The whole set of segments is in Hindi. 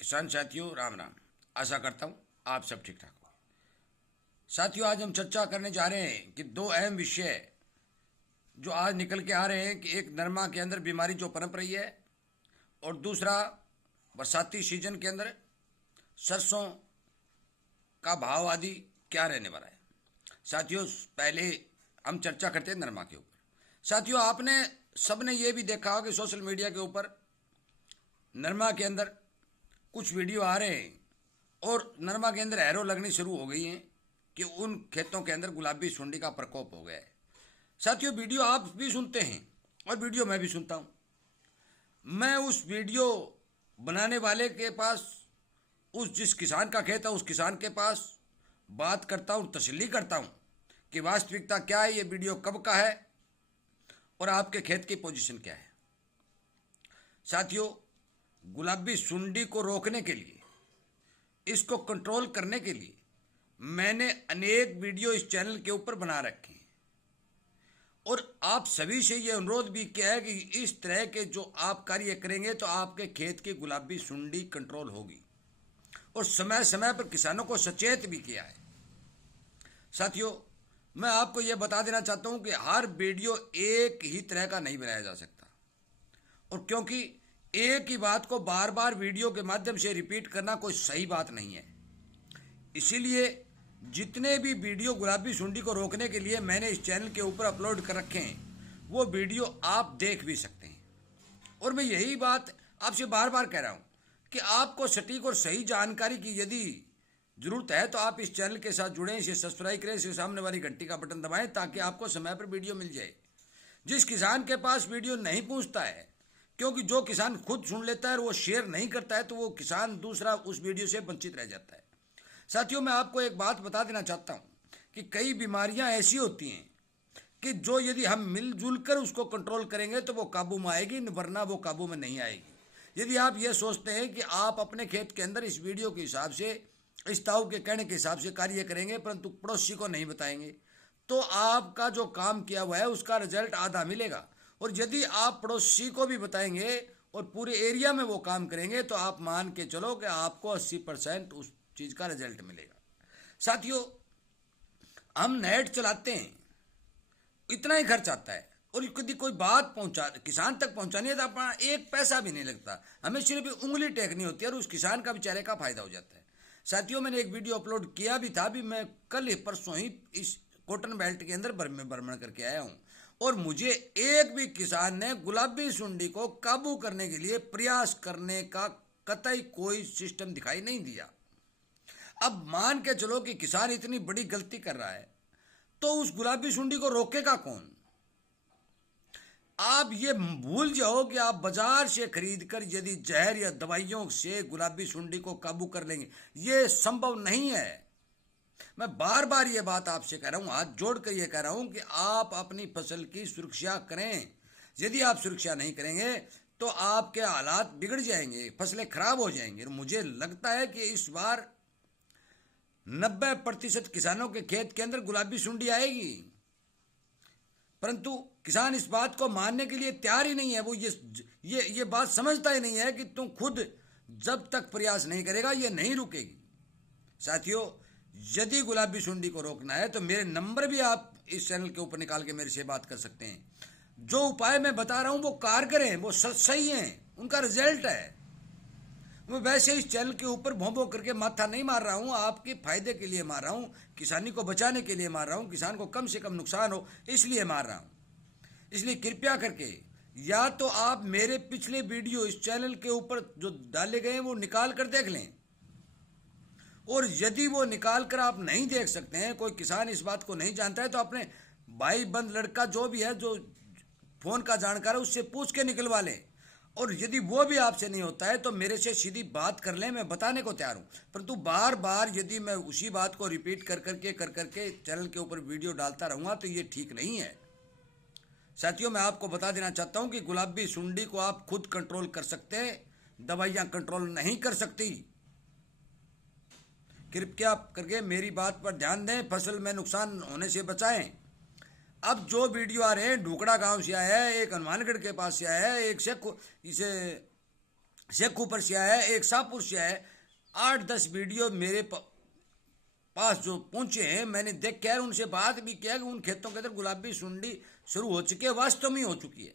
किसान साथियों राम राम। आशा करता हूँ आप सब ठीक ठाक हो। साथियों, आज हम चर्चा करने जा रहे हैं कि दो अहम विषय जो आज निकल के आ रहे हैं कि एक नरमा के अंदर बीमारी जो पनप रही है और दूसरा बरसाती सीजन के अंदर सरसों का भाव आदि क्या रहने वाला है। साथियों, पहले हम चर्चा करते हैं नरमा के ऊपर। साथियों, आपने सबने ये भी देखा होगा कि सोशल मीडिया के ऊपर नरमा के अंदर कुछ वीडियो आ रहे हैं और नरमा के अंदर एरो लगनी शुरू हो गई हैं कि उन खेतों के अंदर गुलाबी सुंडी का प्रकोप हो गया है। साथियों, वीडियो आप भी सुनते हैं और वीडियो मैं भी सुनता हूँ। मैं उस वीडियो बनाने वाले के पास, उस जिस किसान का खेत है उस किसान के पास बात करता हूँ, तसल्ली करता हूँ कि वास्तविकता क्या है, ये वीडियो कब का है और आपके खेत की पोजीशन क्या है। साथियों, गुलाबी सुंडी को रोकने के लिए, इसको कंट्रोल करने के लिए मैंने अनेक वीडियो इस चैनल के ऊपर बना रखे हैं और आप सभी से ये अनुरोध भी किया है कि इस तरह के जो आप कार्य करेंगे तो आपके खेत की गुलाबी सुंडी कंट्रोल होगी और समय समय पर किसानों को सचेत भी किया है। साथियों, मैं आपको यह बता देना चाहता हूं कि हर वीडियो एक ही तरह का नहीं बनाया जा सकता और क्योंकि एक ही बात को बार बार वीडियो के माध्यम से रिपीट करना कोई सही बात नहीं है। इसीलिए जितने भी वीडियो गुलाबी सुंडी को रोकने के लिए मैंने इस चैनल के ऊपर अपलोड कर रखे हैं वो वीडियो आप देख भी सकते हैं। और मैं यही बात आपसे बार बार कह रहा हूं कि आपको सटीक और सही जानकारी की यदि जरूरत है तो आप इस चैनल के साथ जुड़ें, इसे सब्सक्राइब करें, इसे सामने वाली घंटी का बटन दबाएं ताकि आपको समय पर वीडियो मिल जाए। जिस किसान के पास वीडियो नहीं पहुंचता है, क्योंकि जो किसान खुद सुन लेता है और वो शेयर नहीं करता है तो वो किसान दूसरा उस वीडियो से वंचित रह जाता है। साथियों, मैं आपको एक बात बता देना चाहता हूं कि कई बीमारियां ऐसी होती हैं कि जो यदि हम मिलजुल कर उसको कंट्रोल करेंगे तो वो काबू में आएगी, वरना वो काबू में नहीं आएगी। यदि आप ये सोचते हैं कि आप अपने खेत के अंदर इस वीडियो के हिसाब से, इस ताऊ के कहने के हिसाब से कार्य करेंगे परंतु पड़ोसी को नहीं बताएंगे तो आपका जो काम किया हुआ है उसका रिजल्ट आधा मिलेगा। और यदि आप पड़ोसी को भी बताएंगे और पूरे एरिया में वो काम करेंगे तो आप मान के चलो कि आपको 80% उस चीज़ का रिजल्ट मिलेगा। साथियों, हम नेट चलाते हैं, इतना ही खर्च आता है और यदि कोई बात पहुंचा किसान तक पहुंचानी है तो अपना एक पैसा भी नहीं लगता, हमें सिर्फ उंगली टेकनी होती है और उस किसान का बेचारे का फायदा हो जाता है। साथियों, मैंने एक वीडियो अपलोड किया भी था, भी मैं कल परसों ही इस कॉटन बेल्ट के अंदर भ्रमण करके आया हूं और मुझे एक भी किसान ने गुलाबी सुंडी को काबू करने के लिए प्रयास करने का कतई कोई सिस्टम दिखाई नहीं दिया। अब मान के चलो कि किसान इतनी बड़ी गलती कर रहा है तो उस गुलाबी सुंडी को रोकेगा कौन। आप ये भूल जाओ कि आप बाजार से खरीद कर यदि जहर या दवाइयों से गुलाबी सुंडी को काबू कर लेंगे, ये संभव नहीं है। मैं बार बार ये बात आपसे कह रहा हूं, हाथ जोड़ कर ये कह रहा हूं कि आप अपनी फसल की सुरक्षा करें। यदि आप सुरक्षा नहीं करेंगे तो आपके हालात बिगड़ जाएंगे, फसलें खराब हो जाएंगी। और मुझे लगता है कि इस बार 90% किसानों के खेत के अंदर गुलाबी सुंडी आएगी, परंतु किसान इस बात को मानने के लिए तैयार ही नहीं है। वो ये बात समझता ही नहीं है कि तुम खुद जब तक प्रयास नहीं करेगा ये नहीं रुकेगी। साथियों, यदि गुलाबी सुंडी को रोकना है तो मेरे नंबर भी आप इस चैनल के ऊपर निकाल के मेरे से बात कर सकते हैं। जो उपाय मैं बता रहा हूं वो कारगर हैं, वो सही हैं, उनका रिजल्ट है। मैं वैसे इस चैनल के ऊपर भों करके माथा नहीं मार रहा हूं, आपके फायदे के लिए मार रहा हूं, किसानी को बचाने के लिए मार रहा हूं, किसान को कम से कम नुकसान हो इसलिए मार रहा हूं। इसलिए कृपया करके या तो आप मेरे पिछले वीडियो इस चैनल के ऊपर जो डाले गए हैं वो निकाल कर देख लें, और यदि वो निकाल कर आप नहीं देख सकते हैं, कोई किसान इस बात को नहीं जानता है तो अपने भाई बंद लड़का जो भी है, जो फोन का जानकार है, उससे पूछ के निकलवा लें। और यदि वो भी आपसे नहीं होता है तो मेरे से सीधी बात कर लें, मैं बताने को तैयार हूं। परंतु बार बार यदि मैं उसी बात को रिपीट कर करके चैनल के ऊपर वीडियो डालता रहूंगा तो ये ठीक नहीं है। साथियों, मैं आपको बता देना चाहता हूं कि गुलाबी सुंडी को आप खुद कंट्रोल कर सकते हैं, दवाइयां कंट्रोल नहीं कर सकती। कृपया करके मेरी बात पर ध्यान दें, फसल में नुकसान होने से बचाएं। अब जो वीडियो आ रहे हैं, ढूकड़ा गांव से आया है, एक हनुमानगढ़ के पास से आया है, एक से इसे शेखूपुर से आया है, एक शाहपुर से आया है। 8-10 वीडियो मेरे पास जो पहुंचे हैं, मैंने देख के उनसे बात भी किया कि उन खेतों के अंदर गुलाबी सुंडी शुरू हो चुकी है, वास्तव में हो चुकी है।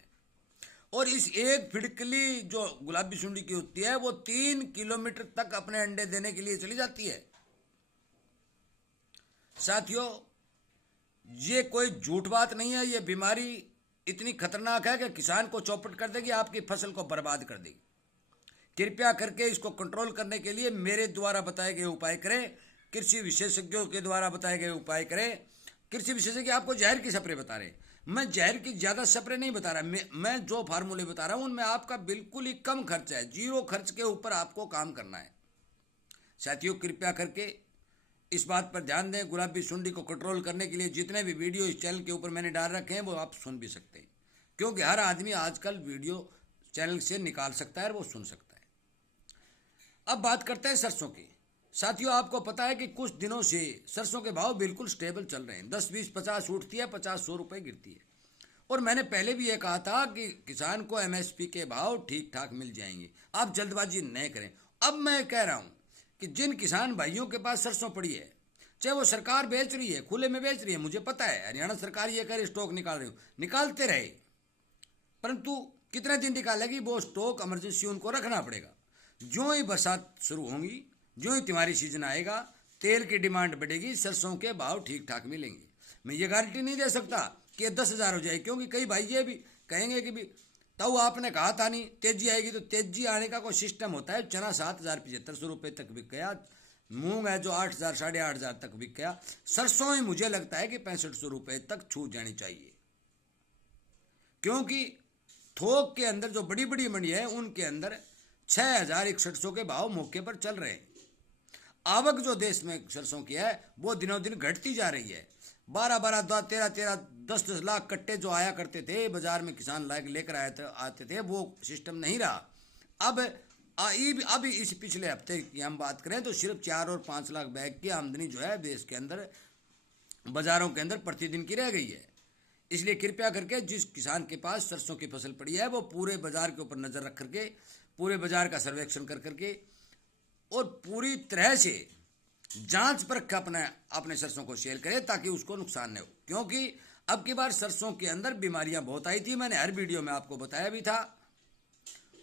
और इस एक फिड़कली जो गुलाबी सुंडी की होती है वो 3 किलोमीटर तक अपने अंडे देने के लिए चली जाती है। साथियों, ये कोई झूठ बात नहीं है, ये बीमारी इतनी खतरनाक है कि किसान को चौपट कर देगी, आपकी फसल को बर्बाद कर देगी। कृपया करके इसको कंट्रोल करने के लिए मेरे द्वारा बताए गए उपाय करें, कृषि विशेषज्ञों के द्वारा बताए गए उपाय करें। कृषि विशेषज्ञ आपको जहर की स्प्रे बता रहे हैं, मैं जहर की ज़्यादा स्प्रे नहीं बता रहा। मैं जो फार्मूले बता रहा हूँ उनमें आपका बिल्कुल ही कम खर्च है, 0 खर्च के ऊपर आपको काम करना है। साथियों, कृपया करके इस बात पर ध्यान दें, गुलाबी सुंडी को कंट्रोल करने के लिए जितने भी वीडियो इस चैनल के ऊपर मैंने डाल रखे हैं वो आप सुन भी सकते हैं, क्योंकि हर आदमी आजकल वीडियो चैनल से निकाल सकता है और वो सुन सकता है। अब बात करते हैं सरसों की। साथियों, आपको पता है कि कुछ दिनों से सरसों के भाव बिल्कुल स्टेबल चल रहे हैं, 10, 20, 50 उठती है, 50, 100 रुपये गिरती है। और मैंने पहले भी ये कहा था कि किसान को एमएसपी के भाव ठीक ठाक मिल जाएंगे, आप जल्दबाजी नहीं करें। अब मैं कह रहा हूँ कि जिन किसान भाइयों के पास सरसों पड़ी है, चाहे वो सरकार बेच रही है, खुले में बेच रही है, मुझे पता है हरियाणा सरकार ये कह रही स्टॉक निकाल रही हो, निकालते रहे, परंतु कितने दिन निकालेगी वो स्टॉक, इमरजेंसी उनको रखना पड़ेगा। जो ही बरसात शुरू होंगी, जो ही त्योहारी सीजन आएगा, तेल की डिमांड बढ़ेगी, सरसों के भाव ठीक ठाक मिलेंगे। मैं ये गारंटी नहीं दे सकता कि 10,000 हो जाए, क्योंकि कई भाई ये भी कहेंगे कि भी तो आपने कहा था नहीं तेजी आएगी, तो तेजी आने का कोई सिस्टम होता है। चना 7,000-7,500 रुपये तक बिक गया, मूंग है जो 8,000 8,500 तक बिक गया, सरसों ही मुझे लगता है कि 6500 रुपये तक छूट जानी चाहिए, क्योंकि थोक के अंदर जो बड़ी बड़ी मंडी है उनके अंदर 6,000-6,100 के भाव मौके पर चल रहे हैं। आवक जो देश में सरसों की है वो दिनों दिन घटती जा रही है। 12-12, 13-13, 10-10 लाख कट्टे जो आया करते थे बाजार में, किसान लायक लेकर आते थे, वो सिस्टम नहीं रहा। अब इस पिछले हफ्ते की हम बात करें तो सिर्फ 4 और 5 लाख बैग की आमदनी जो है देश के अंदर बाजारों के अंदर प्रतिदिन की रह गई है। इसलिए कृपया करके जिस किसान के पास सरसों की फसल पड़ी है वो पूरे बाजार के ऊपर नज़र रख करके, पूरे बाजार का सर्वेक्षण कर करके और पूरी तरह से जांच परख अपने सरसों को सेल करे, ताकि उसको नुकसान न हो। क्योंकि अब की बार सरसों के अंदर बीमारियां बहुत आई थी, मैंने हर वीडियो में आपको बताया भी था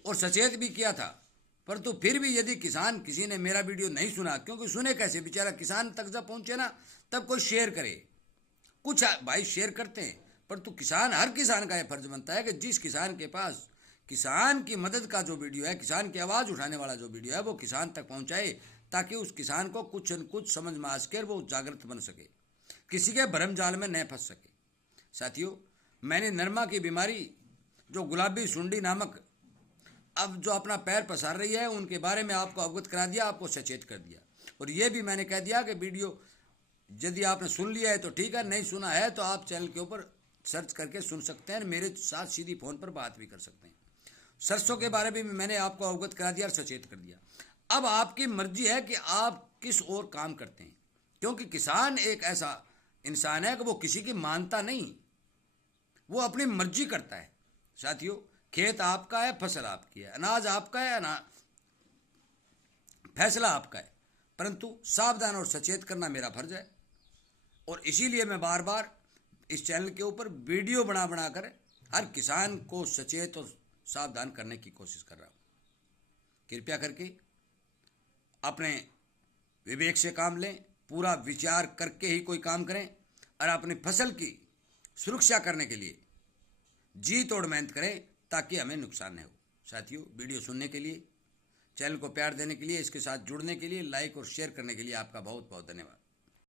और सचेत भी किया था। परंतु फिर भी यदि किसान किसी ने मेरा वीडियो नहीं सुना, क्योंकि सुने कैसे, बेचारा किसान तक जब पहुंचे ना तब कोई शेयर करे। कुछ भाई शेयर करते हैं, परंतु किसान, हर किसान का यह फर्ज बनता है कि जिस किसान के पास किसान की मदद का जो वीडियो है, किसान की आवाज़ उठाने वाला जो वीडियो है, वो किसान तक पहुंचाए, ताकि उस किसान को कुछ न कुछ समझ में आ सके, वो जागृत बन सके, किसी के भरम जाल में न फंस सके। साथियों, मैंने नरमा की बीमारी जो गुलाबी सुंडी नामक अब जो अपना पैर पसार रही है उनके बारे में आपको अवगत करा दिया, आपको सचेत कर दिया। और ये भी मैंने कह दिया कि वीडियो यदि आपने सुन लिया है तो ठीक है, नहीं सुना है तो आप चैनल के ऊपर सर्च करके सुन सकते हैं, मेरे साथ सीधी फ़ोन पर बात भी कर सकते हैं। सरसों के बारे में भी मैंने आपको अवगत करा दिया और सचेत कर दिया। अब आपकी मर्जी है कि आप किस ओर काम करते हैं, क्योंकि किसान एक ऐसा इंसान है कि वो किसी की मानता नहीं, वो अपनी मर्जी करता है। साथियों, खेत आपका है, फसल आपकी है, अनाज आपका है, फैसला आपका है, परंतु सावधान और सचेत करना मेरा फर्ज है। और इसीलिए मैं बार बार इस चैनल के ऊपर वीडियो बना कर हर किसान को सचेत और सावधान करने की कोशिश कर रहा हूँ। कृपया करके अपने विवेक से काम लें, पूरा विचार करके ही कोई काम करें और अपनी फसल की सुरक्षा करने के लिए जी तोड़ मेहनत करें, ताकि हमें नुकसान न हो। साथियों, वीडियो सुनने के लिए, चैनल को प्यार देने के लिए, इसके साथ जुड़ने के लिए, लाइक और शेयर करने के लिए आपका बहुत बहुत धन्यवाद।